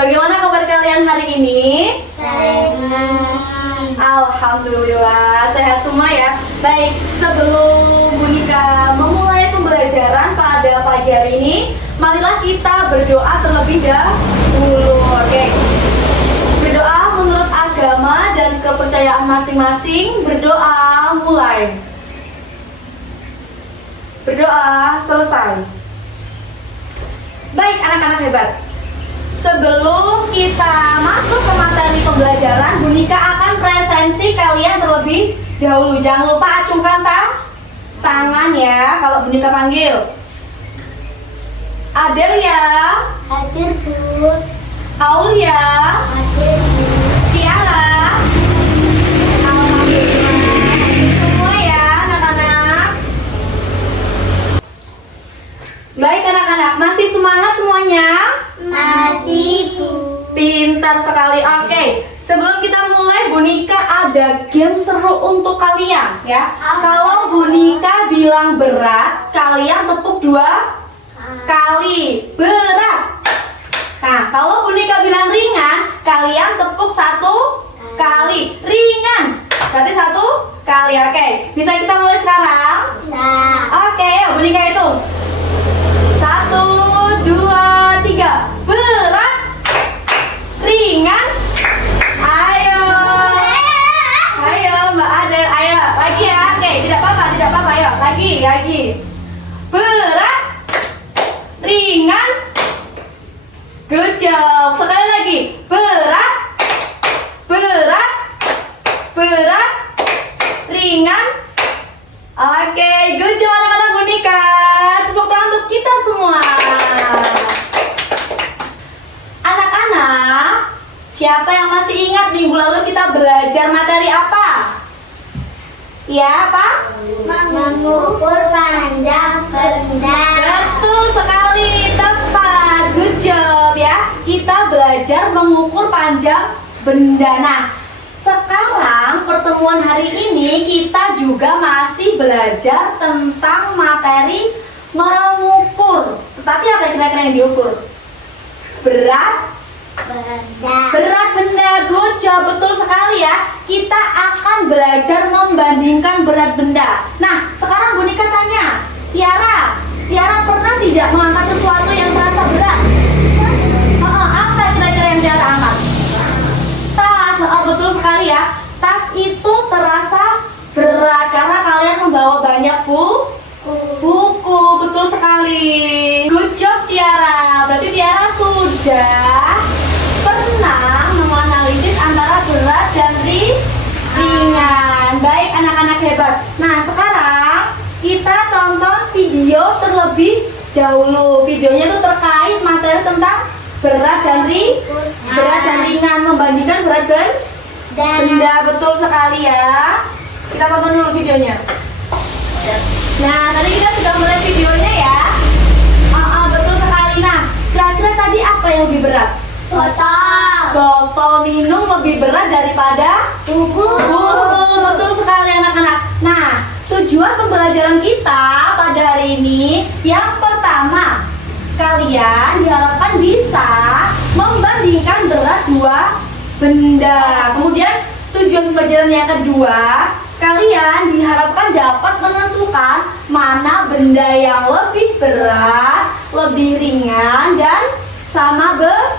Bagaimana kabar kalian hari ini? Sehat. Alhamdulillah, sehat semua ya. Baik, sebelum Bu Nika memulai pembelajaran pada pagi hari ini, marilah kita berdoa terlebih dahulu. Oke. Berdoa menurut agama dan kepercayaan masing-masing. Berdoa mulai. Berdoa selesai. Baik anak-anak hebat, sebelum kita masuk ke materi pembelajaran, Bu Nika akan presensi kalian terlebih dahulu. Jangan lupa acungkan tangan ya kalau Bu Nika panggil. Adelia, Hadir, Bu. Aulia, Hadir, Bu. Tiara. Alhamdulillah, hadir semua ya anak-anak. Baik anak-anak, masih semangat semuanya? Masih, Bu. Pintar sekali. Oke, sebelum kita mulai, Bu Nika ada game seru untuk kalian ya. Kalau Bu Nika bilang berat, kalian tepuk 2 kali. Berat. Nah, kalau Bu Nika bilang ringan, kalian tepuk 1 kali. Ringan berarti 1 kali. Oke, bisa kita mulai sekarang? Bisa. Oke, yuk Bu Nika hitung. 1, 2, 3. Berat, ringan. Ayo Mbak Ade, ayo lagi ya. Oke, tidak apa-apa, ayo lagi. Berat, ringan. Good job. Sekali lagi. Berat, ringan. Oke, good job anak-anak Bu Nika. Tepuk tangan untuk kita semua. Anak-anak, siapa yang masih ingat minggu lalu kita belajar materi apa? Ya, apa? Mengukur panjang benda. Betul sekali, tepat. Good job ya. Kita belajar mengukur panjang benda. Nah, sekarang pertemuan hari ini kita juga masih belajar tentang materi mengukur. Tetapi apa yang kira-kira yang diukur? Berat benda. Good job, betul sekali ya. Kita akan belajar membandingkan berat benda. Nah, sekarang Bu Nika tanya, Tiara pernah tidak mengangkat sesuatu yang terasa berat? Apa kira-kira yang Tiara angkat? Tas. Betul sekali ya. Tas itu terasa berat karena kalian membawa banyak buku. Betul sekali. Good job Tiara. Berarti Tiara sudah pernah menganalisis antara berat dan ringan. Baik anak-anak hebat. Nah, sekarang kita tonton video terlebih dahulu. Videonya itu terkait materi tentang berat dan ringan, membandingkan berat dan benda. Betul sekali ya. Kita tonton dulu videonya. Nah, tadi kita sudah mulai videonya ya. Betul sekali. Nah, kira-kira tadi apa yang lebih berat? Botol minum lebih berat daripada Buku. Betul sekali anak-anak. Nah, tujuan pembelajaran kita pada hari ini, yang pertama, kalian diharapkan bisa membandingkan berat 2 benda. Kemudian tujuan pembelajaran yang kedua, kalian diharapkan dapat menentukan mana benda yang lebih berat, lebih ringan, dan sama berat.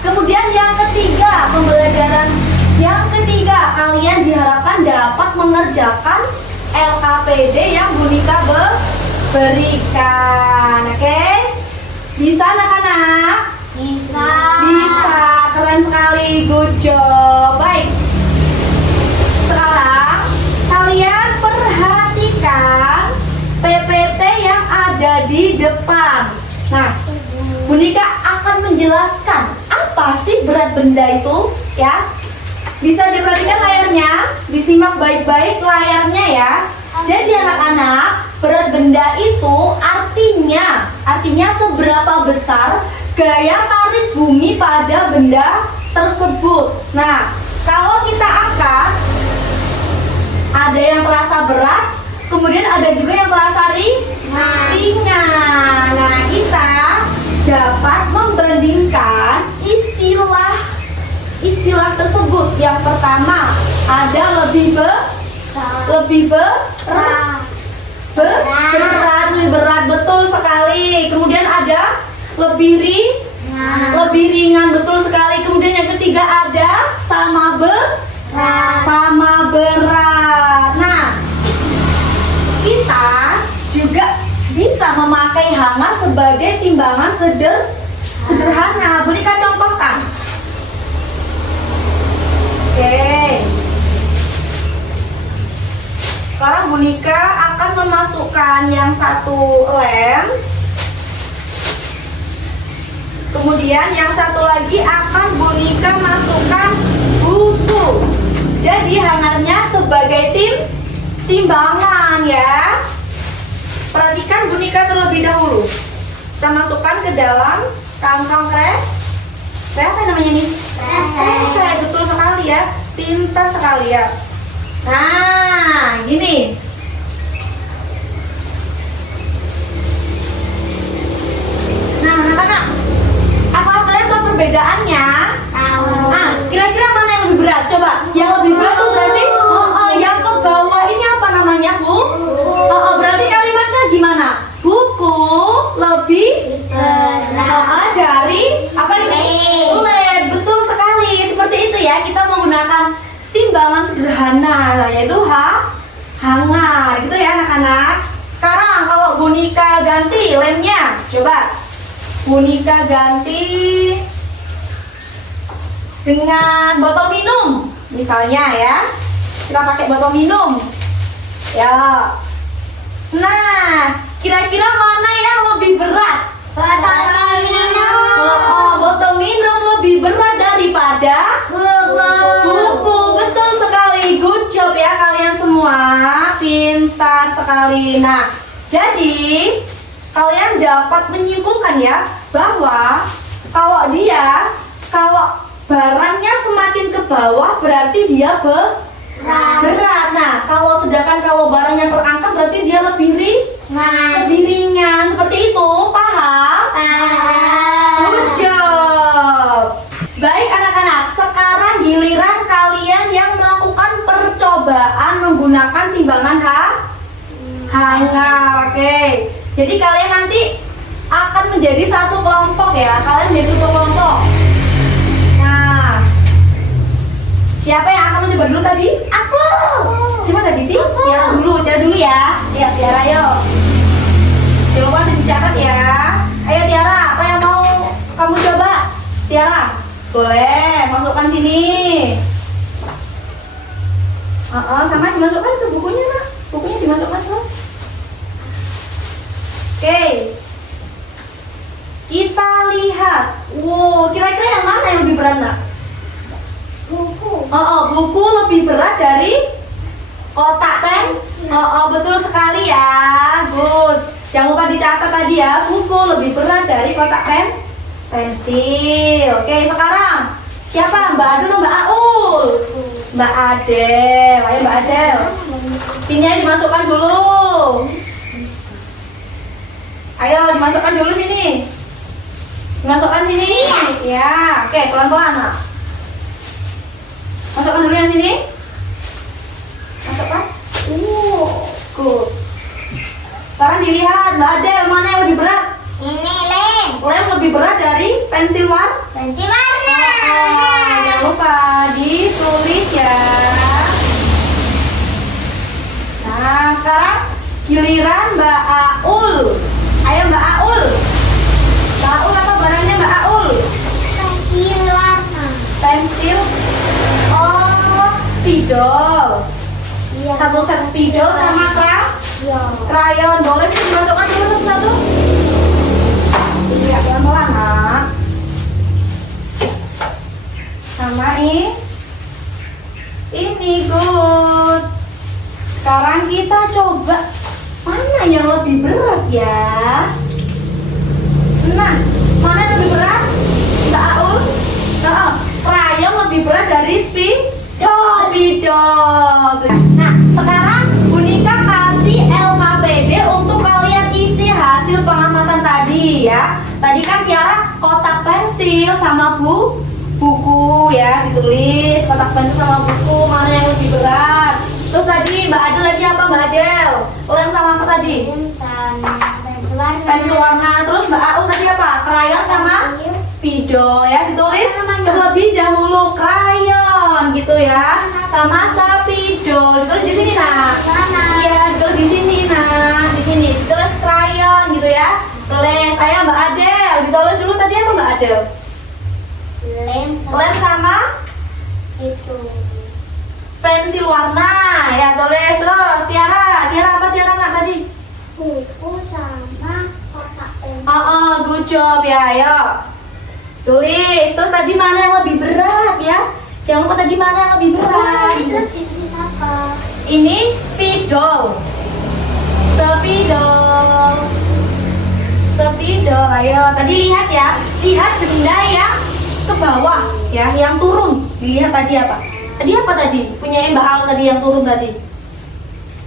Kemudian yang ketiga, pembelajaran yang ketiga, kalian diharapkan dapat mengerjakan LKPD yang Bu Nika berikan. Oke? Bisa anak-anak? Bisa, keren sekali. Good job. Baik. Sekarang kalian perhatikan PPT yang ada di depan. Nah, Bu Nika akan menjelaskan apa sih berat benda itu ya. Bisa diperhatikan layarnya, disimak baik-baik layarnya ya. Jadi anak-anak, berat benda itu artinya seberapa besar gaya tarik bumi pada benda tersebut. Nah, kalau kita angkat, ada yang terasa berat, kemudian ada juga yang terasa ringan. Nah, kita dapat membandingkan tersebut. Yang pertama ada lebih berat, lebih berat, betul sekali. Kemudian ada lebih ringan, betul sekali. Kemudian yang ketiga ada sama berat. Nah, kita juga bisa memakai hamar sebagai timbangan sederhana. Berikan contohkan. Oke. Sekarang Bunika akan memasukkan yang satu lem. Kemudian yang satu lagi akan Bunika masukkan buku. Jadi hamarnya sebagai timbangan ya. Perhatikan Bunika terlebih dahulu. Kita masukkan ke dalam kantong apa namanya nih? Kresek, betul sekali ya. Pintar sekali ya. Nah, gini. Nah, anak-anak, apa kalian tahu perbedaannya? Nah, kira-kira mana yang lebih berat? Coba, yang lebih berat tuh berarti yang ke bawah ini apa namanya, Bu? Berarti kalimatnya gimana? Buku lebih berat dari apa ini? Led, betul sekali. Seperti itu ya, kita menggunakan timbangan sederhana, yaitu hangar, gitu ya anak-anak. Sekarang kalau Bunika ganti lemnya, coba Bunika ganti dengan botol minum, misalnya ya. Kita pakai botol minum, ya. Nah, kira-kira mana yang lebih berat? Botol minum. Botol minum lebih berat daripada buku. Betul sekali. Good job ya kalian semua. Pintar sekali. Nah, jadi kalian dapat menyimpulkan ya bahwa kalau barangnya semakin ke bawah berarti dia berat. Nah, kalau barangnya terangkat berarti dia lebih ringan. Seperti itu. Paham? Good job. Baik anak-anak, sekarang giliran kalian yang melakukan percobaan menggunakan timbangan hangar. Oke. Jadi kalian nanti akan menjadi satu kelompok ya. Kalian menjadi satu kelompok. Nah, siapa yang akan mencoba dulu tadi? Aku. Siapa tadi? Tiara dulu ya. Ya, Tiara ayo. Jangan lupa dicatat ya. Ayo Tiara, apa yang mau kamu coba? Tiara, boleh masukkan sini. Sama dimasukkan ke bukunya nak. Bukunya dimasukkan tuh. Oke. Kita lihat. Wow, kira-kira yang mana yang lebih berat nak? Buku. Buku lebih berat dari kotak pensil. Betul sekali ya. Good. Jangan lupa dicatat tadi ya. Buku lebih berat dari kotak pensil. Oke, sekarang siapa? Mbak Adul atau Mbak Aul? Mbak Adel. Ayo Mbak Adel. Sini aja dimasukkan dulu. Ayo dimasukkan dulu sini. Dimasukkan sini. Ya, oke, pelan-pelan nak. Masukkan dulu yang sini. Masukkan. Good. Sekarang dilihat Mbak Adel mana yang lebih berat? Ini lem. Lem lebih berat dari pensil warna. Pensil warna. Jangan lupa ditulis ya. Nah, sekarang giliran Mbak Aul. Ayo Mbak Aul. Mbak Aul apa barangnya Mbak Aul? Pensil warna. Pensil. Spidol. Iya. Satu set spidol sama krayon. Boleh dimasukkan dulu satu-satu? Iya, pelan-pelan nak. Sama ini good. Sekarang kita coba mana yang lebih berat ya. Nah, mana yang lebih berat? Mbak Aul? Krayon lebih berat dari spidol. Nah, sekarang Bunika kasih LKPD untuk kalian isi hasil pengamatan tadi ya. Tadi kan Tiara kotak pensil sama buku ya, ditulis kotak pensil sama buku mana yang lebih berat. Terus tadi Mbak Adel lagi apa Mbak Adel? Lem sama apa tadi? Lem sama pensil warna. Pensil warna. Terus Mbak Aul tadi apa? Krayon sama spidol ya, ditulis terlebih dahulu krayon gitu ya, sama spidol ditulis di sini nak. Iya, ditulis di sini nak, di sini ditulis krayon gitu ya. Tulis saya Mbak Adel, ditulis dulu tadi apa Mbak Adel? Lem sama itu pensil warna ya, tulis. Terus Tiara apa Tiara nak tadi? buku sama kotak pensil. Good job ya, ayo tulis. Terus tadi mana yang lebih berat ya? Jangan lupa tadi mana yang lebih berat. Itu jenis apa? Ini spidol. Spidol, ayo. Tadi lihat ya, lihat benda yang ke bawah ya, yang turun. Dilihat tadi apa? Tadi apa tadi? Punya Mbak Al tadi yang turun tadi.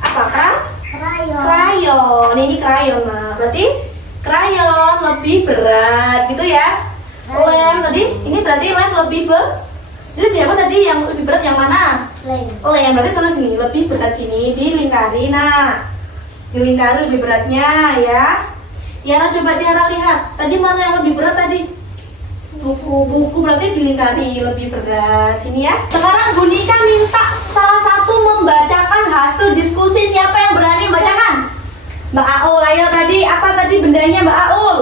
Apa kan? Krayon. Ini krayon. Nah, berarti krayon lebih berat gitu ya. Lem tadi, ini berarti lem lebih apa tadi? Yang lebih berat yang mana? Lem. Berarti tulis ini lebih berat sini, dilingkari. Nah, dilingkari lebih beratnya ya. Tiara coba Tiara lihat. Tadi mana yang lebih berat tadi? Buku berarti dilingkari lebih berat sini ya. Sekarang Bu Nika minta salah satu membacakan hasil diskusi. Siapa yang berani membacakan? Mbak Aul, ayo tadi apa tadi bendanya Mbak Aul?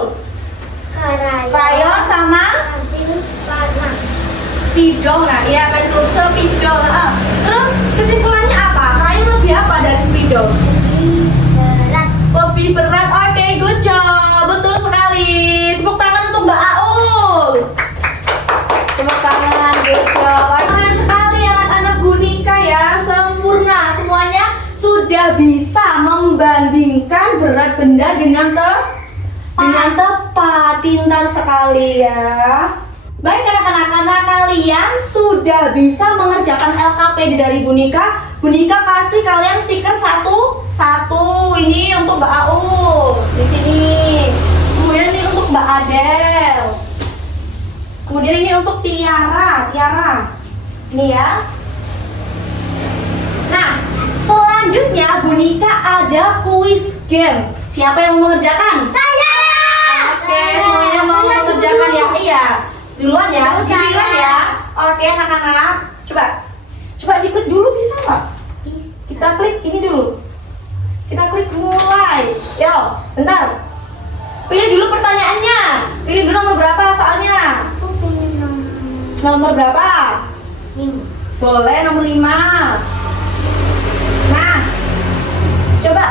Krayon sama pensil warna. spidol. Nah, iya pensil spidol. Terus kesimpulannya apa? Krayon lebih apa dari spidol? Berat. Lebih berat. Oke, good job. Betul sekali. Tepuk tangan untuk Mbak Aul. Tepuk tangan, good job. Keren sekali anak-anak Bu Nika ya. Sempurna semuanya, sudah bisa membandingkan berat benda dengan tepat. Pintar sekali ya. Baik anak-anak, kalian sudah bisa mengerjakan LKP dari Bu Nika. Bu Nika kasih kalian stiker satu. Ini untuk Mbak Aul di sini. Kemudian ini untuk Mbak Adel. Kemudian ini untuk Tiara. Ini ya. Nah, selanjutnya Bu Nika ada quiz game. Siapa yang mau mengerjakan? Saya. Oke, semuanya mau mengerjakan ya? Iya. Duluan ya, giliran ya. Oke, anak-anak. Coba diklik dulu bisa nggak? Kita klik ini dulu. Kita klik mulai. Yo, bentar. Pilih dulu pertanyaannya. Pilih dulu nomor berapa soalnya? Aku punya Nomor berapa? ini. Boleh nomor 5. Nah, coba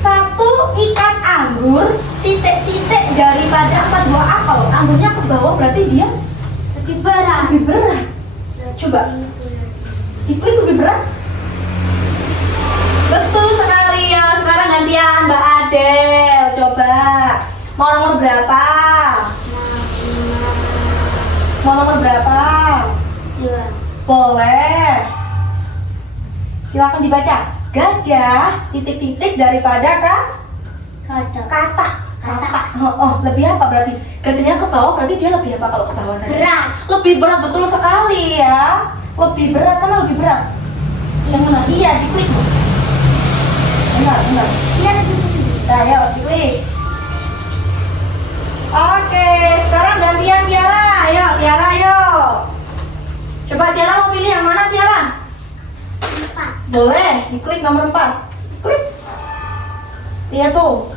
satu ikan anggur, titik-titik daripada 4 buah apel. Anggurnya ke bawah berarti dia Lebih berat. lebih berat. Coba diklik lebih berat. Betul sekali ya. Sekarang gantian Mbak Adel. Coba mau nomor berapa? Mau nomor berapa? Dua. Boleh. Silakan dibaca. Gajah titik-titik daripada kata. Lebih apa berarti? Gajahnya ke bawah berarti dia lebih apa kalau ke bawah tadi? Berat. Lebih berat, betul sekali ya. Lebih berat, mana lebih berat? Yang mana? Iya, diklik. Benar. Iya lebih berat. Nah, ayo diklik. Oke, sekarang gantian Tiara. Ayo, Tiara, ayo. Coba Tiara mau pilih yang mana Tiara? 4. Boleh, diklik nomor 4. Klik. Lihat tuh.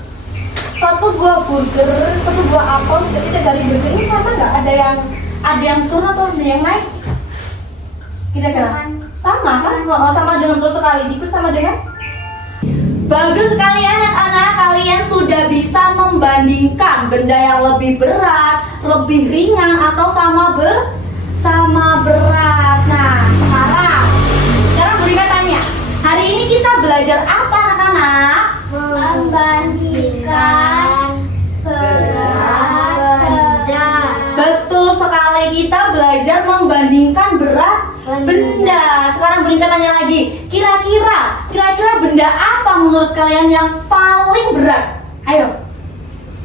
Satu buah burger, satu buah apel, titik dari burger ini sama nggak? Ada yang turun atau ada yang naik? Kira-kira sama kan? Sama dengan, betul sekali. Diklik sama dengan. Bagus sekali anak-anak, kalian sudah bisa membandingkan benda yang lebih berat, lebih ringan atau sama berat. Nah, sekarang berikan tanya. Hari ini kita belajar apa anak-anak? Membandingkan berat benda. Betul sekali, kita belajar membandingkan berat benda. Sekarang berikan tanya lagi. Kira-kira benda apa menurut kalian yang paling berat? Ayo.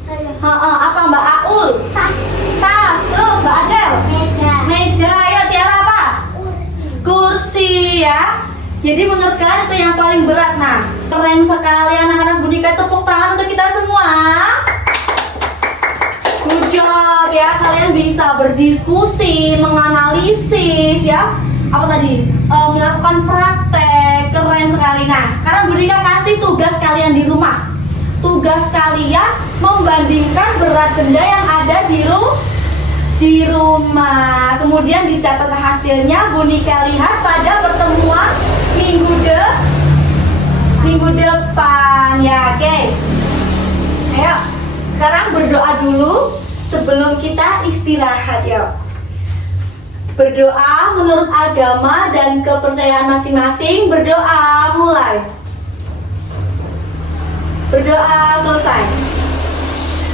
Saya. Apa Mbak Aul? Tas. Tas. Terus Mbak Adel? Meja. Meja. Jadi menurut kalian itu yang paling berat. Nah, keren sekali anak-anak Bunika, tepuk tangan untuk kita semua. Good job ya, kalian bisa berdiskusi, menganalisis ya. Apa tadi? Melakukan praktek, keren sekali. Nah, sekarang Bunika kasih tugas kalian di rumah. Tugas kalian membandingkan berat benda yang ada di rumah. Kemudian dicatat hasilnya. Bunika lihat pada pertemuan minggu depan ya. Oke. Ayo, sekarang berdoa dulu sebelum kita istirahat ya. Berdoa menurut agama dan kepercayaan masing-masing. Berdoa mulai. Berdoa selesai.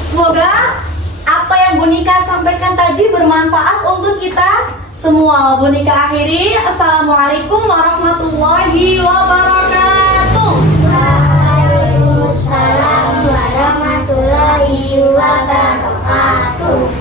Semoga apa yang Bunika sampaikan tadi bermanfaat untuk kita semua. Bunika akhiri. Assalamualaikum warahmatullahi wabarakatuh. Waalaikumsalam warahmatullahi wabarakatuh.